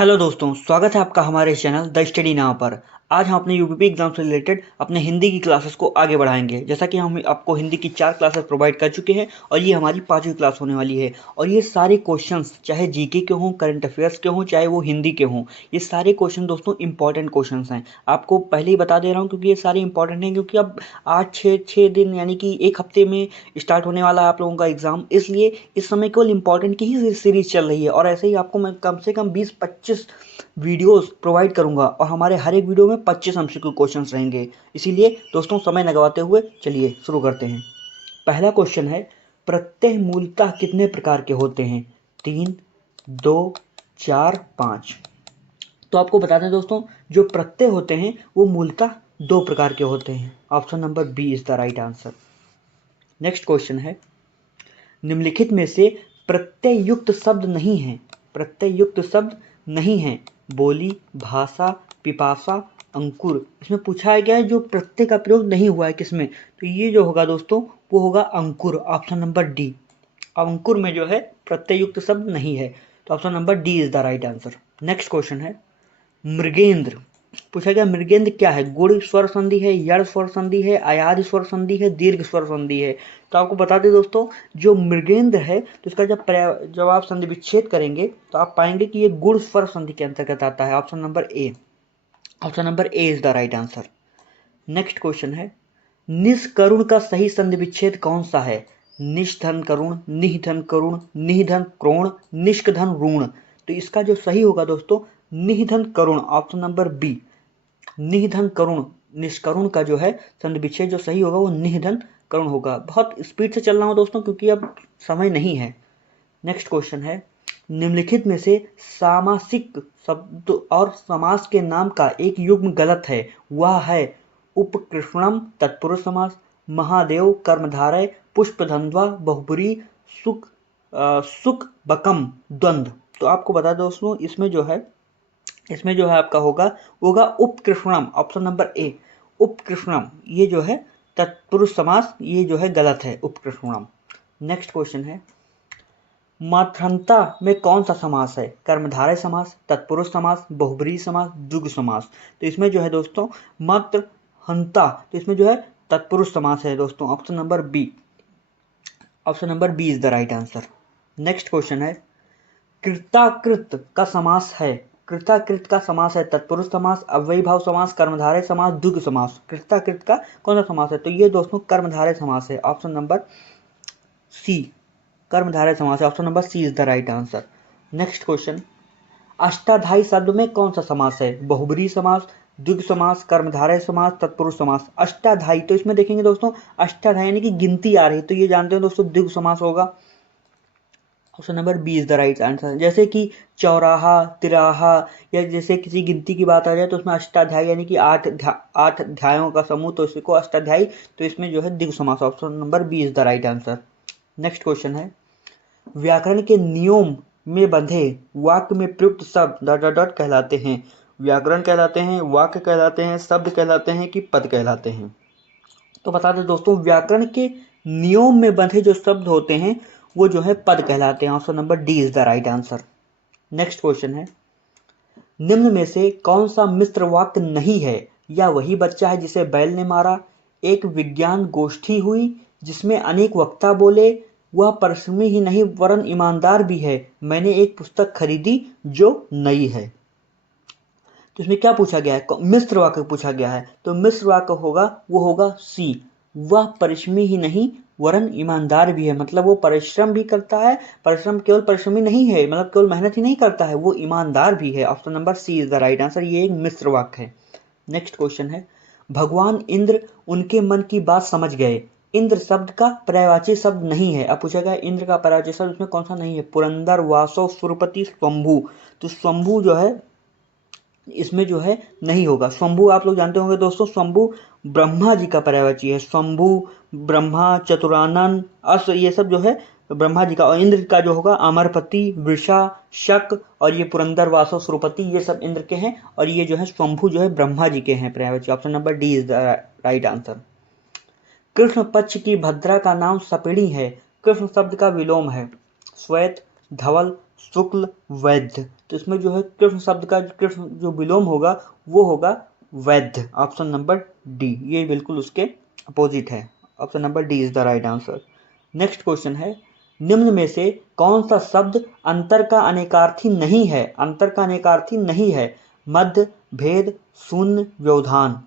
Hello दोस्तों, स्वागत है आपका हमारे चैनल द स्टडी नाउ पर। आज हम अपने यूपीपी एग्जाम से रिलेटेड अपने हिंदी की क्लासेस को आगे बढ़ाएंगे। जैसा कि हम आपको हिंदी की 4 क्लासेस प्रोवाइड कर चुके हैं और ये हमारी 5वीं क्लास होने वाली है। और ये सारे क्वेश्चंस चाहे जीके के हों, करंट अफेयर्स के हों, चाहे वो हिंदी के हों, ये सारे क्वेश्चन दोस्तों इंपॉर्टेंट क्वेश्चंस हैं। आपको पहले ही बता दे रहा हूँ क्योंकि ये सारे इंपॉर्टेंट हैं, क्योंकि अब 8 6 दिन यानी कि एक हफ्ते में स्टार्ट होने वाला है आप लोगों का एग्जाम। इसलिए इस समय केवल इंपॉर्टेंट की ही सीरीज चल रही है और ऐसे ही आपको मैं कम से कम 20-25 वीडियोस प्रोवाइड करूंगा और हमारे हर एक वीडियो में 25 एमसीक्यू क्वेश्चंस रहेंगे। इसीलिए दोस्तों समय न गवाते हुए चलिए शुरू करते हैं। पहला क्वेश्चन है, प्रत्यय मूलतः कितने प्रकार के होते हैं? 3, 2, 4, 5। तो आपको बता दें दोस्तों, जो प्रत्यय होते हैं वो मूलतः 2 प्रकार के होते हैं। Option number B is the right answer. Next question है, निम्नलिखित में से प्रत्यय युक्त शब्द नहीं है। प्रत्यय युक्त शब्द नहीं है। बोली, भाषा, पिपासा, अंकुर। इसमें पूछा गया है जो प्रत्यय का प्रयोग नहीं हुआ है किसमें, तो ये जो होगा दोस्तों वो होगा अंकुर। Option number D. अंकुर में जो है प्रत्यय युक्त शब्द नहीं है, तो option number D is the right answer. Next question है, मृगेंद्र। पूछा गया मृगेंद्र क्या है? गुण स्वर संधि है, यड़ स्वर संधि है, अयाद स्वर संधि है, दीर्घ स्वर संधि है। तो आपको बता दें दोस्तों, जो मृगेंद्र है तो इसका जब आप संधि विच्छेद करेंगे तो आप पाएंगे कि ये गुण स्वर संधि के अंतर्गत आता है। Option number A. Option number A is the right answer. Next question है, निष्करुण का सही संधि विच्छेद कौन सा है? निष्धन करुण, निधन करुण, निधन क्रोण, निष्कधन ऋण। तो इसका जो सही होगा दोस्तों निधन करुण। ऑप्शन नंबर बी, निधन करुण। निष्करुण का जो है संधि विच्छेद जो सही होगा वो निधन करुण होगा। बहुत स्पीड से चल रहा हूं दोस्तों क्योंकि अब समय नहीं है। नेक्स्ट क्वेश्चन है, निम्नलिखित में से सामासिक शब्द और समास के नाम का एक युग्म गलत है। वह है उपकृष्णम तत्पुरुष समास, महादेव कर्मधारय, पुष्पधन्वा बहुब्री, सुख सुख बकम द्वंद्व। तो आपको बता दो दोस्तों, इसमें जो है आपका होगा उपकृष्णम। ऑप्शन नंबर ए उपकृष्णम। ये जो है तत्पुरुष समास, ये जो है गलत है, उपकृष्णम। नेक्स्ट क्वेश्चन है, मात्रहंता में कौन सा समास है? कर्मधारय समास, तत्पुरुष समास, बहुब्रीहि समास, द्विगु समास। तो इसमें जो है दोस्तों मात्रहंता, तो इसमें जो है तत्पुरुष समास है दोस्तों। Option number B. Option number B is the right answer. Next question है, कृताकृत का समास है। कृताकृत का समास है तत्पुरुष समास, अव्ययी भाव समास, कर्मधारय समास, द्विगु समास। कृताकृत का कौन सा समास है? तो ये दोस्तों कर्मधारय समास है। ऑप्शन नंबर सी, कर्मधारय समास है। Option number C is the right answer. Next question, अष्टाध्यायी शब्द में कौन सा समास है? बहुब्रीहि समास, द्विगु समास, कर्मधारय समास, तत्पुरुष समास। अष्टाध्यायी, तो इसमें देखेंगे दोस्तों अष्टाध्यायी यानी कि गिनती आ रही, तो ये जानते हो दोस्तों द्विगु समास होगा। Option number B is the right answer. जैसे कि चौराहा, तिराहा, या जैसे किसी गिनती की बात आ जाए तो उसमें अष्टाध्यायी यानी कि 8 अध्यायों का समूह, तो इसको अष्टाध्यायी, तो इसमें जो है द्विगु समास। Option number B is the right answer. Next question है, व्याकरण के नियम में बंधे वाक्य में प्रयुक्त शब्द डॉट डॉट डॉट कहलाते हैं। व्याकरण कहलाते हैं, वाक्य कहलाते हैं, शब्द कहलाते हैं कि पद कहलाते हैं? तो बता दें दोस्तों, व्याकरण के नियम में बंधे जो शब्द होते हैं वो जो है पद कहलाते हैं। Option number D is the right answer. Next question है, निम्न में से कौन सा मिश्र वाक्य नहीं है? या वही बच्चा है जिसे बैल ने मारा, एक विज्ञान गोष्ठी हुई जिसमें अनेक वक्ता बोले, वह परिश्रमी ही नहीं वरन ईमानदार भी है, मैंने एक पुस्तक खरीदी जो नई है। तो इसमें क्या पूछा गया है? मिश्र वाक्य पूछा गया है, तो मिश्र वाक्य होगा सी, वह परिश्रमी ही नहीं वरन ईमानदार भी है। मतलब वो परिश्रम भी करता है, परिश्रम केवल परिश्रमी नहीं है, मतलब केवल मेहनत ही नहीं करता है, वो ईमानदार भी है। Option number C is the right answer. ये एक मिश्र वाक्य है। नेक्स्ट क्वेश्चन है, भगवान इंद्र उनके मन की बात समझ गए। इंद्र शब्द का पर्यायवाची शब्द नहीं है। अब पूछा गया इंद्र का पर्यायवाची शब्द इसमें कौन सा नहीं है? पुरंदर, वासव, सुरपति, स्वंभू। तो स्वंभू जो है इसमें जो है नहीं होगा। शंभु आप लोग जानते होंगे दोस्तों, शंभु ब्रह्मा जी का पर्यायवाची है। शंभु, ब्रह्मा, चतुरानन, अस, ये सब जो है ब्रह्मा जी का। और इंद्र का जो होगा अमरपति, वृषा, शक, और ये पुरंदर, वासव, सुरपति, ये सब इंद्र के हैं। और ये जो है शंभु जो है ब्रह्मा जी के हैं पर्यायवाची। Option number D is the right answer. Krishna पक्ष की भद्रा का नाम सपिणी है। कृष्ण शब्द का विलोम है। श्वेत, धवल, शुक्ल, वैद्य। तो इसमें जो है कृष्ण शब्द का कृष्ण जो विलोम होगा वो होगा वैद्य। ऑप्शन नंबर डी, ये बिल्कुल उसके अपोजिट है। Option number D is the right answer. Next question है, निम्न में से कौन सा शब्द अंतर का अनेकार्थी नहीं है? अंतर का अनेकार्थी नहीं है। मध्य, भेद, शून्य, व्यवधान।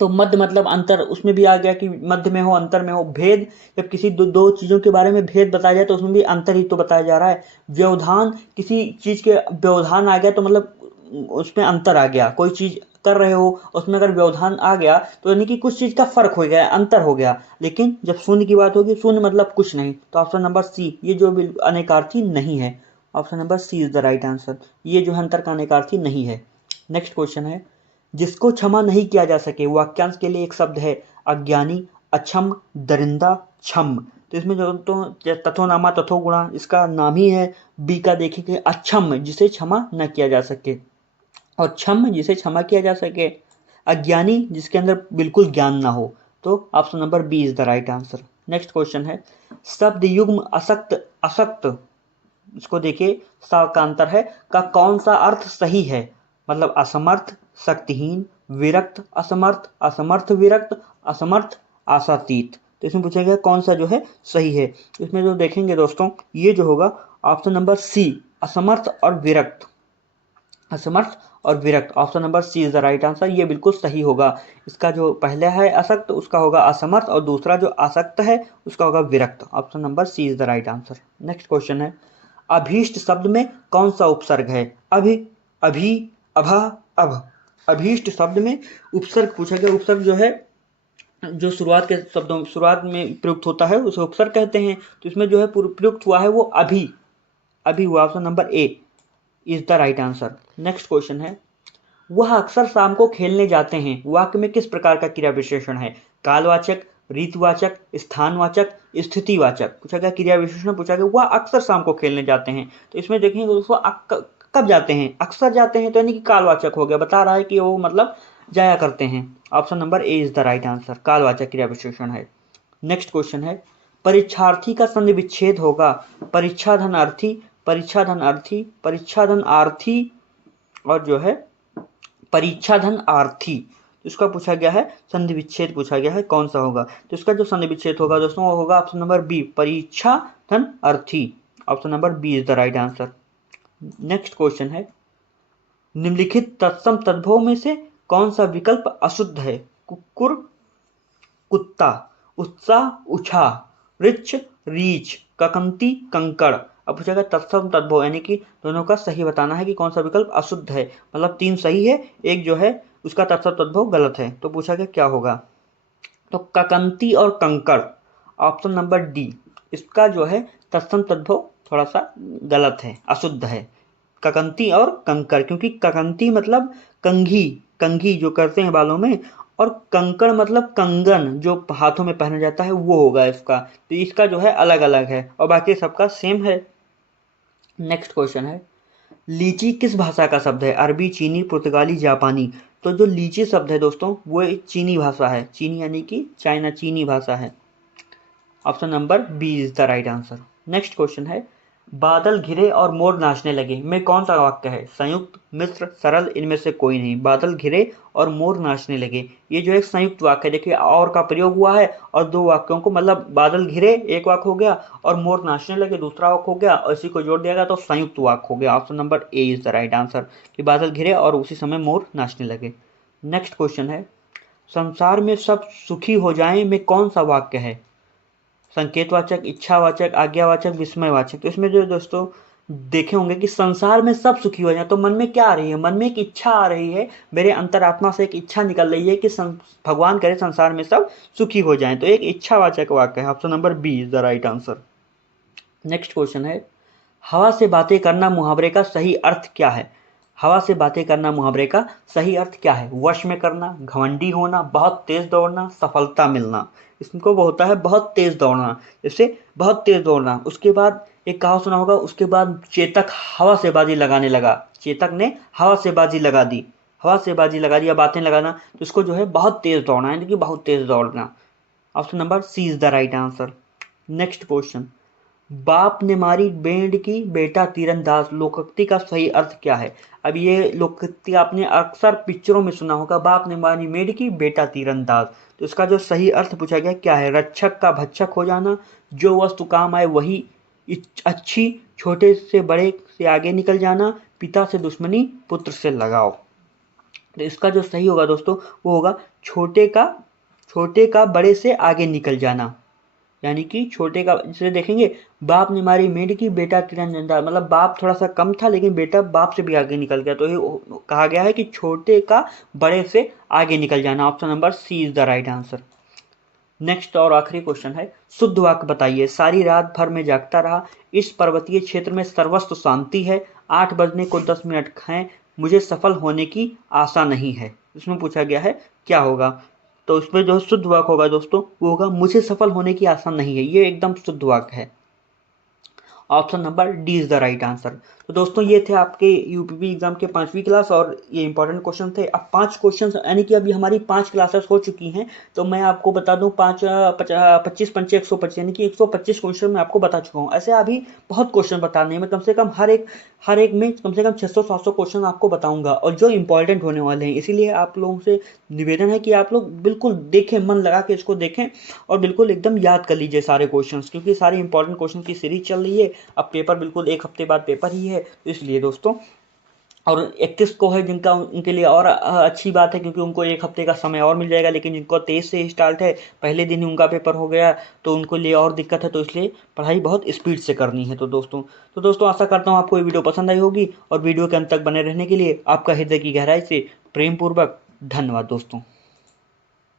तो मध्य मतलब अंतर, उसमें भी आ गया कि मध्य में हो, अंतर में हो। भेद, जब किसी दो चीजों के बारे में भेद बताया जाए तो उसमें भी अंतर ही तो बताया जा रहा है। व्यवधान, किसी चीज के व्यवधान आ गया तो मतलब उसमें अंतर आ गया। कोई चीज कर रहे हो उसमें अगर व्यवधान आ गया तो यानी कि कुछ चीज का फर्क हो गया, अंतर हो गया। लेकिन जब शून्य की बात होगी, शून्य मतलब कुछ नहीं। तो ऑप्शन नंबर सी, ये जो अनेकार्थी नहीं है। Option number C is the right answer. ये जो है अंतर का अनेकार्थी नहीं है। नेक्स्ट क्वेश्चन है, जिसको क्षमा नहीं किया जा सके, वाक्यांश के लिए एक शब्द है अज्ञानी, अक्षम, दरिंदा, क्षम। तो इसमें जो तो तथो नामा तथो गुणा, इसका नाम ही है। बी का देखेंगे, अक्षम जिसे क्षमा न किया जा सके और क्षम जिसे क्षमा किया जा सके। अज्ञानी जिसके अंदर बिल्कुल ज्ञान ना हो। तो option number B is the right answer. Next question है, शब्द युग्म असक्त, असक्त, इसको देखिए, सा का अंतर है, का कौन सा अर्थ सही है? मतलब असमर्थ, शक्तिहीन, विरक्त, असमर्थ, असमर्थ विरक्त, असमर्थ आशातीत। तो इसमें पूछा गया कौन सा जो है सही है। इसमें जो देखेंगे दोस्तों, ये जो होगा ऑप्शन नंबर सी, असमर्थ और विरक्त। असमर्थ और विरक्त, option number C is the right answer. ये बिल्कुल सही होगा। इसका जो पहला है असक्त, उसका होगा असमर्थ, और दूसरा जो आसक्त है उसका होगा विरक्त। Option number C is the right answer. Next question है, अभीष्ट शब्द में कौन सा उपसर्ग है? अभि, अभी, अभा, अब। अभीष्ट शब्द में उपसर्ग पूछा गया। उपसर्ग जो है जो शुरुआत के शब्दों शुरुआत में प्रयुक्त होता है उसे उपसर्ग कहते हैं। तो इसमें जो है प्रयुक्त हुआ है वो अभी, अभी हुआ। Option number A is the right answer. Next question है, वह अक्सर शाम को खेलने जाते हैं, वाक्य में किस प्रकार का क्रिया विशेषण है? कालवाचक, रीतवाचक, स्थानवाचक, स्थितिवाचक। पूछा गया क्रिया विशेषण, पूछा गया वह अक्सर शाम को खेलने जाते हैं। तो इसमें देखेंगे दोस्तों कब जाते हैं, अक्सर जाते हैं, तो यानी कि कालवाचक हो गया, बता रहा है कि वो मतलब जाया करते हैं। Option number A is the right answer, कालवाचक क्रिया विशेषण है। नेक्स्ट क्वेश्चन है, परीक्षार्थी का संधि विच्छेद होगा परीक्षाधन अर्थी, परीक्षाधन अर्थी, परीक्षाधन आर्थी और जो है परीक्षाधन आर्थी। इसका पूछा गया है संधि विच्छेद, पूछा गया है कौन सा होगा। तो इसका जो संधि विच्छेद होगा दोस्तों वो होगा ऑप्शन नंबर बी, परीक्षाधन अर्थी। Option number B is the right answer. Next question है, निम्नलिखित तत्सम तद्भव में से कौन सा विकल्प अशुद्ध है? कुकुर, कुत्ता, उत्साह, उछा, रिच, रीछ, ककंती, कंकड़। अब पूछा गया तत्सम तद्भव, यानी कि दोनों का सही बताना है कि कौन सा विकल्प अशुद्ध है। मतलब 3 सही है, एक जो है उसका तत्सम तद्भव गलत है। तो पूछा गया क्या होगा? तो ककंती और कंकड़, ऑप्शन नंबर डी, इसका जो है तत्सम तद्भव थोड़ा सा गलत है, अशुद्ध है। ककंती और कंकड़, क्योंकि ककंती मतलब कंघी, कंघी जो करते हैं बालों में, और कंकड़ मतलब कंगन जो हाथों में पहना जाता है, वो होगा इसका। तो इसका जो है अलग अलग है और बाकी सबका सेम है। नेक्स्ट क्वेश्चन है, लीची किस भाषा का शब्द है? अरबी, चीनी, पुर्तगाली, जापानी। तो जो लीची शब्द है दोस्तों वो एक चीनी भाषा है। चीनी यानी कि चाइना, चीनी भाषा है। Option number B is the right answer. Next question है, बादल घिरे और मोर नाचने लगे में कौन सा वाक्य है? संयुक्त, मिश्र, सरल, इनमें से कोई नहीं। बादल घिरे और मोर नाचने लगे, ये जो एक संयुक्त वाक्य है। देखिए और का प्रयोग हुआ है और 2 वाक्यों को, मतलब बादल घिरे एक वाक्य हो गया और मोर नाचने लगे दूसरा वाक्य हो गया, और इसी को जोड़ दिया गया तो संयुक्त वाक्य हो गया। Option number A is the right answer कि बादल घिरे और उसी समय मोर नाचने लगे। नेक्स्ट क्वेश्चन है, संसार में सब सुखी हो जाएं में कौन सा वाक्य है? संकेतवाचक, इच्छावाचक, आज्ञावाचक, विस्मयवाचक। तो इसमें जो दोस्तों देखे होंगे कि संसार में सब सुखी हो जाए, तो मन में क्या आ रही है? मन में एक इच्छा आ रही है, मेरे अंतरात्मा से एक इच्छा निकल रही है कि भगवान करे संसार में सब सुखी हो जाएं। तो एक इच्छावाचक वाक्य है। Option number B is the right answer. Next question है, हवा से बातें करना मुहावरे का सही अर्थ क्या है? हवा से बातें करना मुहावरे का सही अर्थ क्या है? वश में करना, घमंडी होना, बहुत तेज दौड़ना, सफलता मिलना। इसको वो होता है बहुत तेज दौड़ना, जैसे बहुत तेज दौड़ना। उसके बाद एक कहावत सुना होगा, उसके बाद चेतक हवा से बाजी लगाने लगा। चेतक ने हवा से बाजी लगा दी, हवा से बाजी लगा दी या बातें लगाना, तो इसको जो है बहुत तेज दौड़ना, यानी कि बहुत तेज दौड़ना। Option number C is the right answer. Next question, बाप ने मारी भेड़ की बेटा तीरंदाज लोकोक्ति का सही अर्थ क्या है। अब ये लोकोक्ति आपने अक्सर पिक्चरों में सुना होगा, बाप ने मारी भेड़ की बेटा तीरंदाज। तो इसका जो सही अर्थ पूछा गया क्या है, रक्षक का भक्षक हो जाना, जो वस्तु काम आए वही अच्छी, छोटे से बड़े से आगे निकल जाना, पिता से दुश्मनी पुत्र से लगाव। तो इसका जो सही होगा दोस्तों वो होगा छोटे का बड़े से आगे निकल जाना। यानी कि छोटे का, जैसे देखेंगे बाप ने मारी मेढ़ की बेटा तीरंदाज, मतलब बाप थोड़ा सा कम था लेकिन बेटा बाप से भी आगे निकल गया। तो ये कहा गया है कि छोटे का बड़े से आगे निकल जाना। Option number C is the right answer. Next और आखिरी क्वेश्चन है, शुद्ध वाक्य बताइए। सारी रात भर में जागता रहा, इस पर्वतीय क्षेत्र में सर्वस्व शांति है, 8 बजने को 10 मिनट हैं, मुझे सफल होने की आशा नहीं है। इसमें पूछा गया है क्या होगा। तो इसमें जो शुद्ध वाक्य होगा दोस्तों वो होगा मुझे सफल होने की आशा नहीं है। ये एकदम शुद्ध वाक्य है। Option number D is the right answer. तो दोस्तों ये थे आपके यूपीपी एग्जाम के 5वीं क्लास और ये इंपॉर्टेंट क्वेश्चन थे। अब 5 क्वेश्चन यानी कि अभी हमारी 5 क्लासेस हो चुकी हैं। तो मैं आपको बता दूं 25 पंचे 125 यानी कि 125 क्वेश्चन मैं आपको बता चुका हूँ। ऐसे अभी बहुत क्वेश्चन बताने हैं, मैं कम से कम हर एक में कम से कम 600-700 क्वेश्चन आपको बताऊंगा और जो इंपॉर्टेंट होने वाले हैं। इसीलिए आप लोगों से निवेदन है कि आप लोग बिल्कुल देखें, मन लगा के इसको देखें और बिल्कुल एकदम याद कर लीजिए सारे क्वेश्चंस, क्योंकि सारे इंपॉर्टेंट क्वेश्चन की सीरीज चल रही है। अब पेपर बिल्कुल 1 हफ्ते बाद पेपर ही है, तो इसलिए दोस्तों। और 31 को है जिनका, उनके लिए और अच्छी बात है क्योंकि उनको 1 हफ्ते का समय और मिल जाएगा। लेकिन जिनको 23 से स्टार्ट है, पहले दिन ही उनका पेपर हो गया, तो उनको लिए और दिक्कत है। तो इसलिए पढ़ाई बहुत स्पीड से करनी है। तो दोस्तों आशा करता हूँ आपको ये वीडियो पसंद आई होगी और वीडियो के अंत तक बने रहने के लिए आपका हृदय की गहराई से प्रेम पूर्वक धन्यवाद दोस्तों।